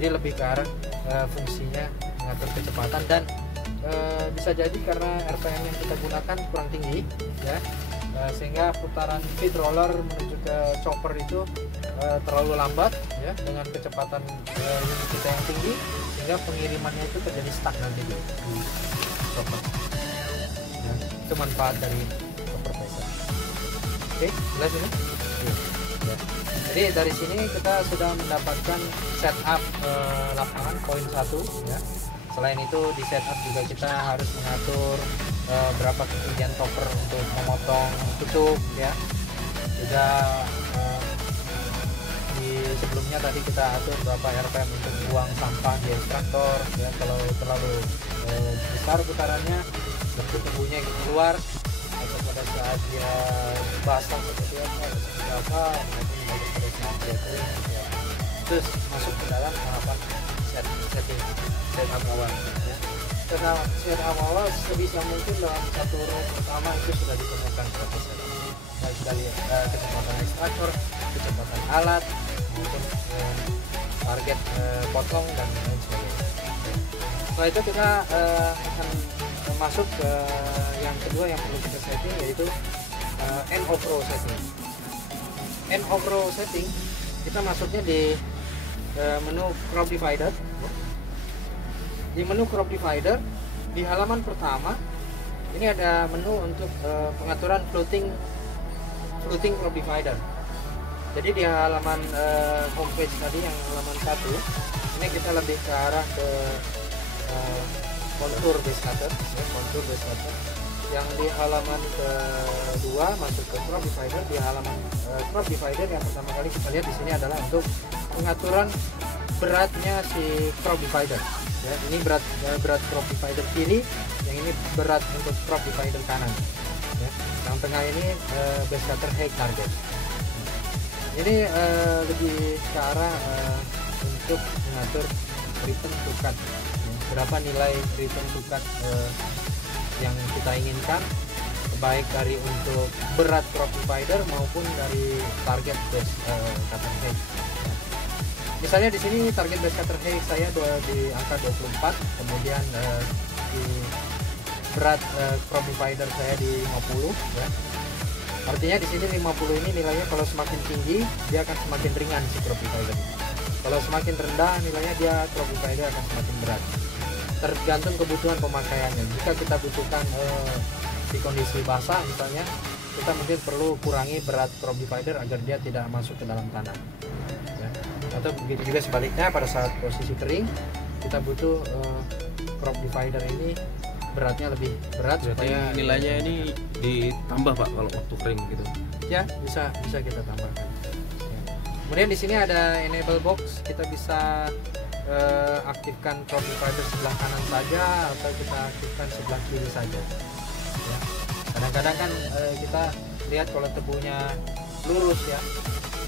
Jadi lebih ke arah fungsinya mengatur kecepatan, dan bisa jadi karena RPM yang kita gunakan kurang tinggi ya, sehingga putaran feed roller menuju ke chopper itu terlalu lambat ya, dengan kecepatan unit kita yang tinggi, sehingga pengirimannya itu terjadi stuck nanti di chopper ya. Itu manfaat dari chopper pressure. Oke, jelas ini ya. Jadi dari sini kita sudah mendapatkan setup lapangan poin 1 ya. Selain itu di setup juga kita harus mengatur berapa ketinggian topper untuk memotong tutup ya. Juga di sebelumnya tadi kita atur berapa RPM untuk buang sampah di ekstraktor ya. Kalau terlalu besar putarannya, bentuk tebunya keluar, atau pada saat dia basah seperti apa, pada saat dia kering ya, terus masuk ke dalam tahapan setup awal ya. Setup awal sebisa mungkin dalam satu row pertama itu sudah ditemukan proses setup, baik dari kecepatan ekstraktor, kecepatan alat, maupun target potong dan lain sebagainya. Setelah itu kita akan masuk ke yang kedua yang perlu kita setting, yaitu end of row setting. End of row setting kita masuknya di menu crop divider. Di menu crop divider di halaman pertama ini ada menu untuk pengaturan floating crop divider. Jadi di halaman homepage tadi yang halaman 1 ini kita lebih ke arah ke kontur base cutter ya, kontur base cutter. Yang di halaman kedua masuk ke crop divider. Di halaman crop divider yang pertama kali kita lihat di sini adalah untuk pengaturan beratnya si crop divider ya. Ini berat crop divider kiri, yang ini berat untuk crop divider kanan ya. Yang tengah ini base cutter height target. Ini lebih ke arah untuk mengatur return to cut ya. Berapa nilai return to cut yang kita inginkan, baik dari untuk berat crop divider maupun dari target base cutter height. Misalnya di sini target base cutter height saya di angka 24, kemudian di berat crop divider saya di 50 ya. Artinya di sini 50 ini nilainya kalau semakin tinggi dia akan semakin ringan si crop divider. Kalau semakin rendah nilainya dia crop divider akan semakin berat. Tergantung kebutuhan pemakaiannya. Jika kita butuhkan di kondisi basah misalnya, kita mungkin perlu kurangi berat crop divider agar dia tidak masuk ke dalam tanah ya. Atau begitu juga sebaliknya, pada saat posisi kering kita butuh crop divider ini beratnya lebih berat. Berarti supaya nilainya ini ditambah Pak kalau waktu kering gitu ya, bisa kita tambahkan ya. Kemudian di sini ada enable box, kita bisa aktifkan crop divider sebelah kanan saja atau kita aktifkan sebelah kiri saja ya. Kadang-kadang kan kita lihat kalau tebunya lurus ya,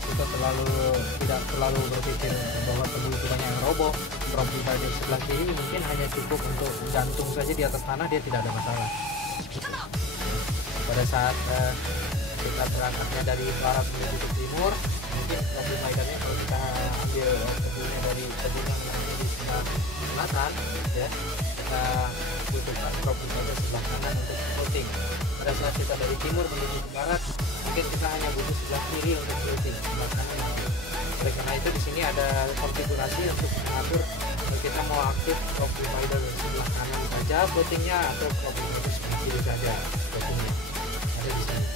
kita tidak terlalu berpikir bahwa tebu itu banyak yang roboh. Crop divider sebelah kiri mungkin hanya cukup untuk gantung saja di atas tanah, dia tidak ada masalah. Pada saat kita berangkatnya dari barat menuju ke timur, mungkin crop dividernya kalau kita ambil tebunya dari tebunya di sebelah selatan ya, kita butuhkan crop divider sebelah kanan untuk floating. Pada saat kita dari timur menuju ke barat, mungkin kita hanya butuh sebelah kiri untuk floating, sebelah kanan. Oleh karena itu di sini ada konfigurasi untuk mengatur kita mau aktif crop divider sebelah kanan saja floatingnya atau crop divider sebelah kiri saja floatingnya. Ada di sini.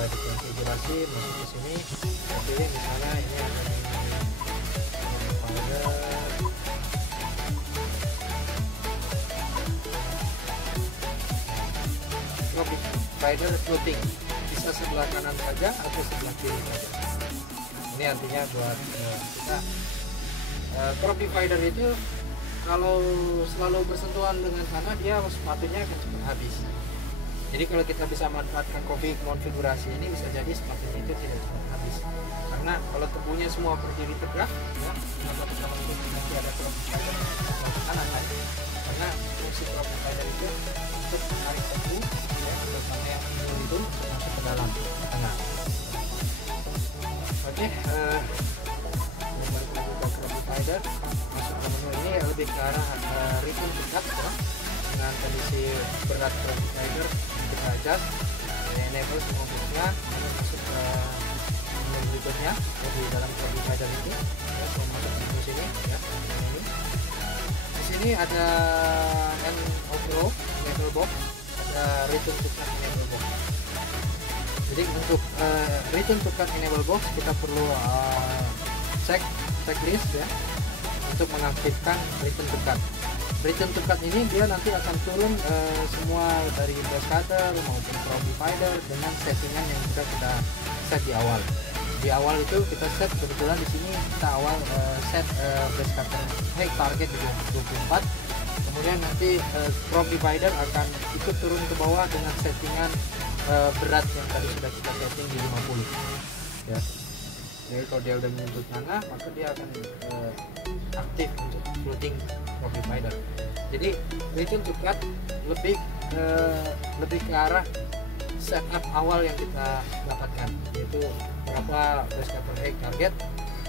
Di konfigurasi masuk ke sini, kita pilih misalnya ini ada divider crop divider floating, bisa sebelah kanan saja atau sebelah kiri saja. Ini artinya buat kita crop divider itu kalau selalu bersentuhan dengan tanah, dia sepatunya akan cepat habis. Jadi kalau kita bisa manfaatkan konfigurasi ini, bisa jadi sepatu itu tidak cepat habis. Karena kalau tebunya semua berdiri tegak, ya, maka pertama itu nanti ada crop divider ke kanan kan? Karena fungsi crop divider itu untuk menarik tebu, ya, terutama yang itu masuk ke dalam tengah. Oke, balik lagi ke crop divider. Finder, masuk ke menu ini lebih ke arah return to cut ya. Dengan kondisi berat Crop Divider kita adjust, enable semua boxnya, kemudian masuk ke menu berikutnya ya, di dalam Crop Divider ini ya, saya masuk ke menu sini ya, ini. Di sini ada end of row enable box, ada return to cut enable box. Jadi untuk return to cut enable box kita perlu checklist ya untuk mengaktifkan return to cut. Return to cut ini dia nanti akan turun semua dari base cutter maupun Crop Divider dengan settingan yang sudah kita set di awal. Di awal itu kita set, kebetulan di sini kita awal set base cutter height target di 24. Kemudian nanti Crop Divider akan ikut turun ke bawah dengan settingan berat yang tadi sudah kita setting di 50 ya. Jadi kalau dia udah menyentuh tanah, maka dia akan aktif untuk floating Crop Divider. Jadi return to cut lebih ke arah setup awal yang kita dapatkan, yaitu berapa base cutter height target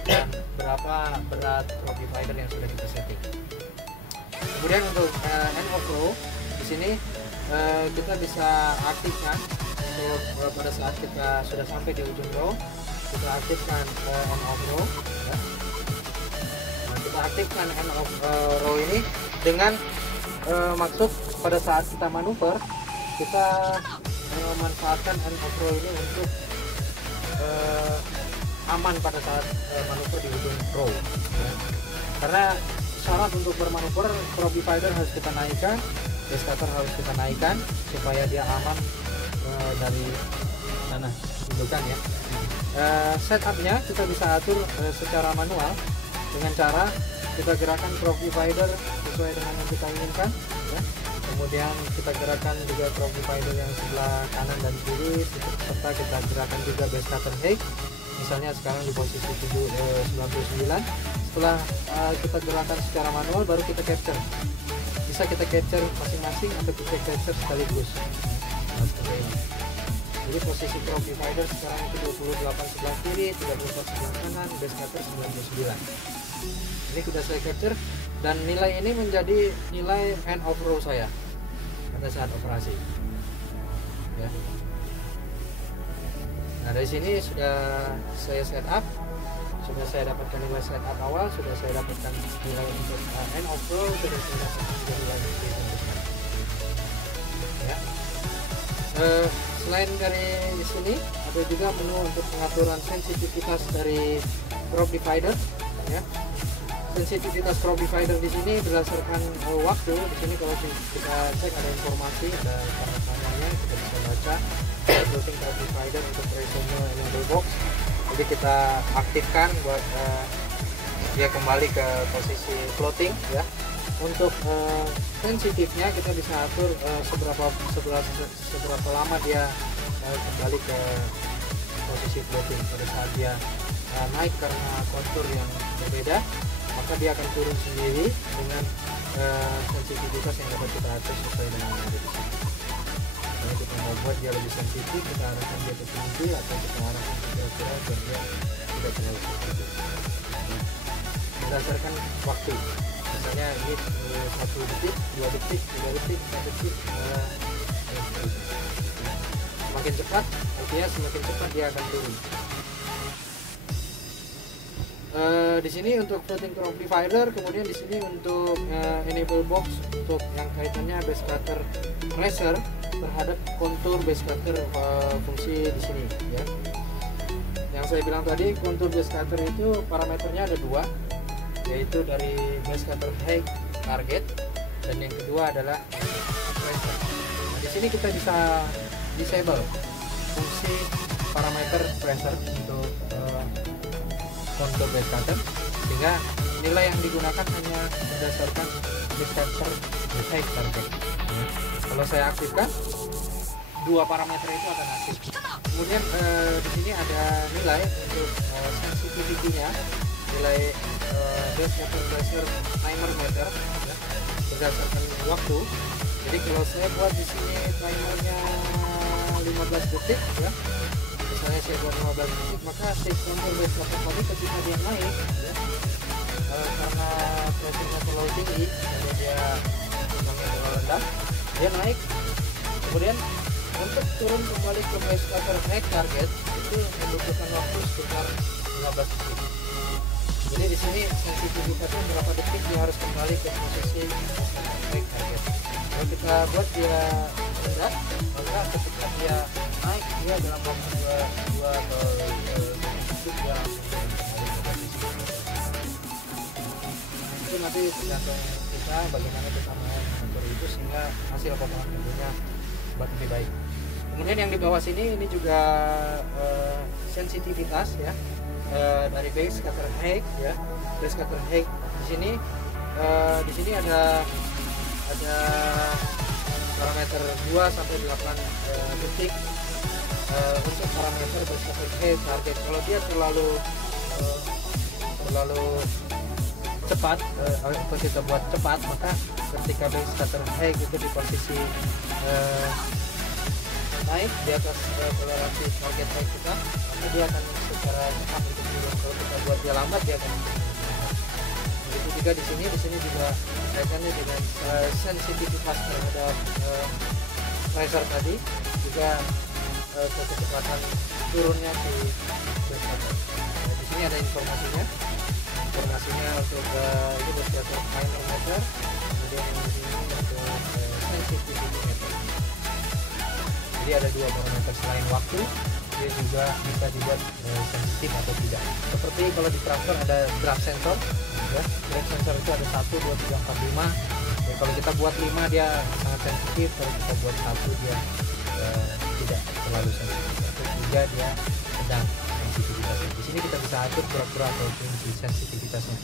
dan berapa berat Crop Divider yang sudah kita setting. Kemudian untuk end of row di sini kita bisa aktifkan untuk pada saat kita sudah sampai di ujung row, kita aktifkan end of row ya. Nah, kita aktifkan end of row ini dengan maksud pada saat kita manuver, kita memanfaatkan end of row ini untuk aman pada saat manuver di ujung row ya. Karena syarat untuk bermanuver, Crop Divider harus kita naikkan, base cutter harus kita naikkan supaya dia aman dari tanah indukan ya. Setupnya kita bisa atur secara manual dengan cara kita gerakan Crop Divider sesuai dengan yang kita inginkan ya. Kemudian kita gerakan juga Crop Divider yang sebelah kanan dan kiri, serta kita gerakan juga base cutter height, misalnya sekarang di posisi 99. Setelah kita gerakan secara manual, baru kita capture. Bisa kita capture masing-masing atau kita capture sekaligus. Nah, seperti ini. Jadi posisi Crop Divider sekarang itu 28 sebelah kiri, 34 sebelah kanan, base cutter 99. Ini sudah saya capture dan nilai ini menjadi nilai end of row saya pada saat operasi. Ya. Nah, dari sini sudah saya setup. Sudah saya dapatkan nilai setup awal, sudah saya dapatkan nilai untuk end of row, sudah saya dapatkan nilai ya. Selain dari sini ada juga menu untuk pengaturan sensitivitas dari Crop Divider ya. Sensitivitas Crop Divider di sini berdasarkan waktu. Di sini kalau kita cek ada informasi, ada tanda-tandanya, kita bisa baca floating Crop Divider untuk resume enable box. Jadi kita aktifkan buat dia kembali ke posisi floating ya. Untuk sensitifnya kita bisa atur seberapa lama dia kembali ke posisi floating. Pada saat dia naik karena kontur yang berbeda, maka dia akan turun sendiri dengan sensitivitas yang dapat kita atur sesuai dengan yang ada di sini. Kalau kita mau buat dia lebih sensitif, kita arahkan dia ke tinggi atau kita arahkan kira-kira biar dia tidak terlalu sensitif. Berdasarkan waktu, misalnya ini 1 detik, 2 detik, 3 detik, 4 detik, semakin cepat, artinya semakin cepat dia akan turun. Di sini untuk floating Crop Divider, kemudian di sini untuk enable box untuk yang kaitannya base cutter tracer terhadap kontur base cutter fungsi di sini ya. Yang saya bilang tadi, kontur base cutter itu parameternya ada 2, yaitu dari base cutter height target dan yang kedua adalah tracer. Nah, di sini kita bisa disable fungsi parameter tracer untuk kontur base cutter, sehingga nilai yang digunakan hanya berdasarkan base cutter height target. Kalau saya aktifkan, 2 parameter itu akan aktif. Kemudian di sini ada nilai untuk sensitivity-nya, nilai base cutter tracer timer meter ya, berdasarkan waktu. Jadi kalau saya buat di sini timernya 15 detik ya, misalnya saya buat 15 detik, maka si kontur base cutter tadi ketika dia naik ya, karena pressingnya terlalu tinggi, lalu dia tekanannya terlalu rendah, dia naik. Kemudian untuk turun kembali ke base cutter height target itu membutuhkan waktu sekitar 15 detik. Jadi di sini sensitivitasnya berapa detik dia harus kembali ke posisi height target. Kalau kita buat dia rendah, maka ketika dia naik dia dalam waktu 2 atau 1 detik dia langsung turun kembali ke posisi. Itu nanti tergantung kita bagaimana kita mengatur itu sehingga hasil potongan tentunya lebih baik. Kemudian yang di bawah sini ini juga sensitivitas ya, dari base cutter height ya, base cutter height di sini ada parameter 2 sampai 8 detik untuk parameter base cutter height target. Kalau dia terlalu cepat atau kita buat cepat, maka ketika base cutter height itu di posisi naik di atas toleransi target height kita, maka dia akan secara cepat untuk turun. Kalau kita buat dia lambat, dia akan begitu juga di sini juga kaitannya dengan sensitivitas terhadap riser tadi, juga kecepatan turunnya di base cutter. Di sini ada informasinya untuk itu base cutter timer meter, kemudian di sini untuk sensitivity meter. Jadi ada 2 parameter selain waktu, dia juga bisa dibuat sensitif atau tidak. Seperti kalau di transfer ada draft sensor, ya, draft sensor itu ada 1, 2, 3, 4, 5. Ya, kalau kita buat 5 dia sangat sensitif, kalau kita buat 1 dia tidak terlalu sensitif, atau 3 dia sedang sensitivitasnya. Di sini kita bisa atur pura-pura atau fungsi sensitivitasnya.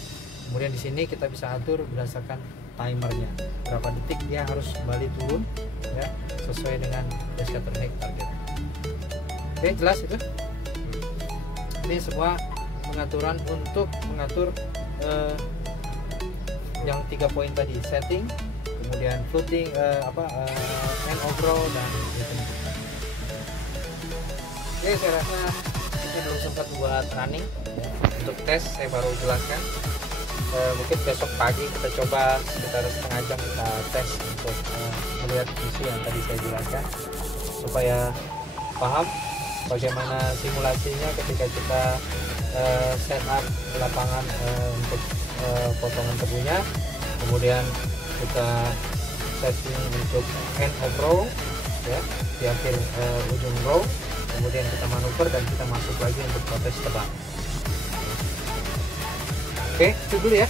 Kemudian di sini kita bisa atur berdasarkan timernya, berapa detik dia harus kembali turun ya, sesuai dengan base cutter height target. Oke, jelas itu. Ini semua pengaturan untuk mengatur yang 3 poin tadi, setting, kemudian floating, end overall dan floating. Oke, saya rasa kita belum sempat buat running ya. Untuk tes saya baru jelaskan. Mungkin besok pagi kita coba sekitar setengah jam kita tes untuk melihat isu yang tadi saya jelaskan, supaya paham bagaimana simulasinya ketika kita setup lapangan untuk potongan tebunya, kemudian kita setting untuk end of row ya, di akhir ujung row, kemudian kita manuver dan kita masuk lagi untuk proses tebang. Oke, itu dulu ya.